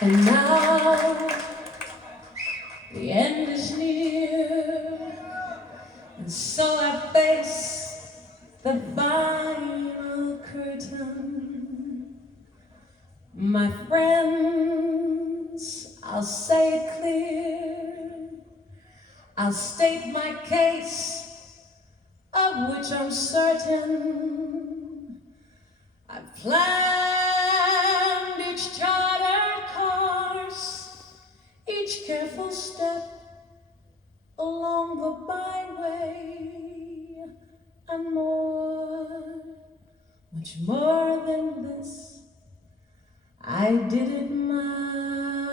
And now the end is near, and so I face the final curtain. My friends, I'll say it clear, I'll state my case, of which I'm certain. I've planned each chartered course, each careful step along the byway, and more, much more than this, I did it my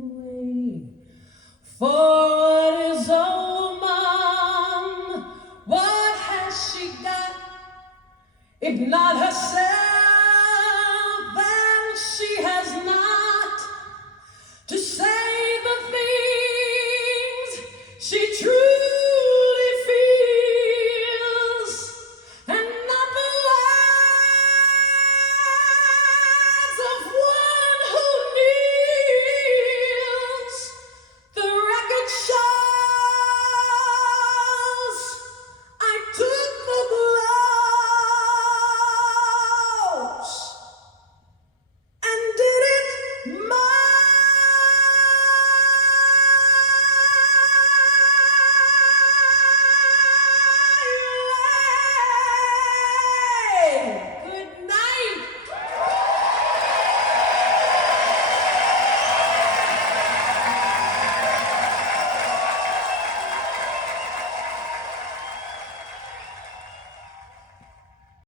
way. For what is old mom? What has she got? If not herself, then she has